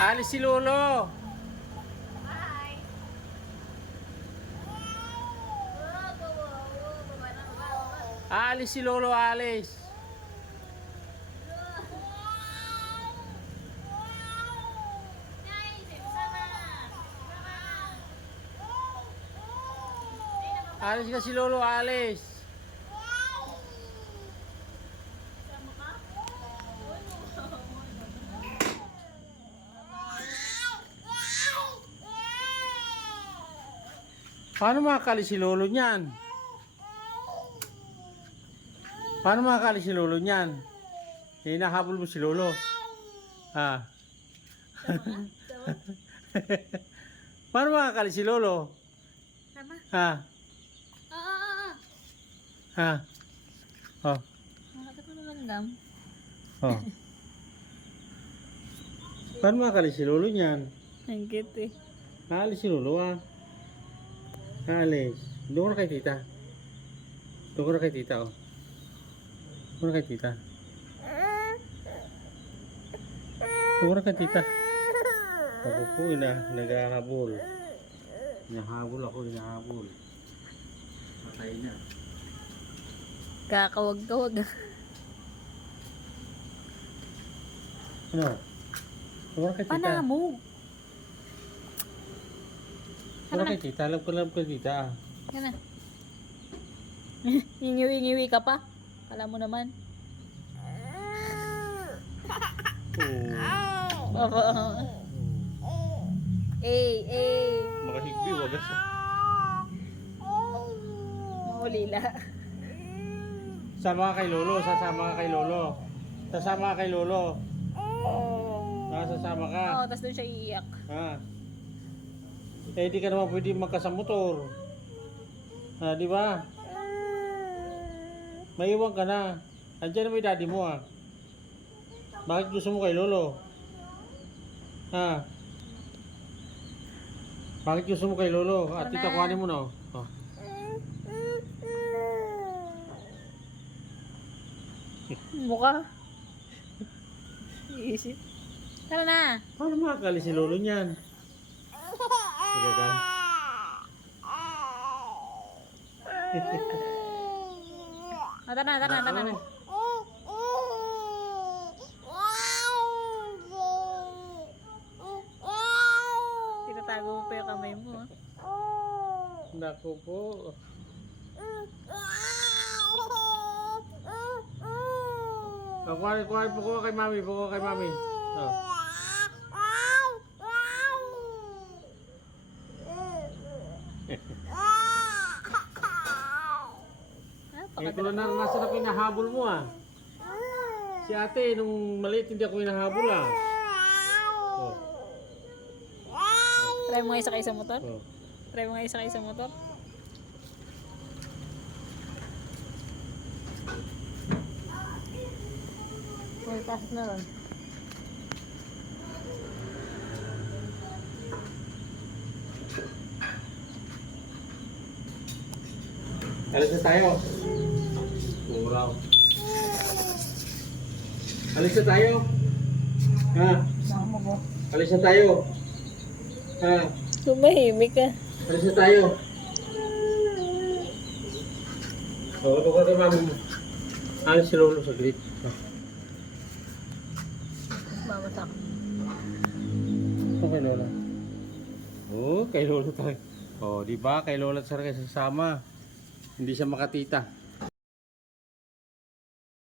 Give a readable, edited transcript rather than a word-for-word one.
Alis si Lolo. Bye. Alis si Lolo, alis. Alis ka si Lolo, alis. Paano makakali si Lolo niyan? Paano makakali si Lolo niyan? Hinahabol mo si Lolo. Ha? Paano makakali si Lolo? Tama. Ha? Ha? Oh. Nakita ko naman gam. Oh. Paano makakali si Lolo niyan? Ang cute eh. Alis si Lolo ah. Alis. Doon ka na kay tita. Doon ka na kay tita oh. Doon ka na kay tita. Doon ka na kay tita. Ako po naghahabol. Hinahabol ako, hinahabol. Patay na. Kakawag-kawag. Ano? Doon ka na kay tita. Panamog. Doon ka na kay tita. Alam ko tita. Yan na. Ingiwi-ingiwi ka pa. Alam mo naman. Oh. Baba. Eh. Makahigbi, wagas. Ulila. Sama ka kay Lolo, sasama ka kay Lolo. Sasama ka kay Lolo. Sasama ka. Oo, tapos doon siya iiyak. Ha? Eh, di ka naman pwede magkasamotor. Ha, di ba? Maiwan ka na. Andiyan na may daddy mo ah. Bakit gusto mo kay Lolo? Ha? Bakit gusto mo kay Lolo? At tita, kuhanin mo na oh. Oh. Mukha. Iisip. Tara na. Paano makakali si Lolo niyan? Nagagal. Tara na. Tinatago mo pa yung kamay mo. Ah. Naku po. Kuhanin po ko kay mami. Oh. Eh, kung naranasan ako hinahabol mo ah. Si ate, nung maliit hindi ako hinahabol ah. Oh. Try mo nga isa kayo sa motor. Oh. Try mo nga isa kayo sa motor. Uy, pasok na ron. Alis na tayo. Wow. Alis na tayo. Ha? Mama mo. Alis na tayo. Ha? Tumahimik ka. Alis na tayo. Oo, ito ka kay mami mo. Alis si Lolo sa grid. Mamasak. Ito kay Lola. Oo, kay Lolo tayo. Oh, di ba? Kay Lola at Sara kayo sasama. Hindi siya makatita.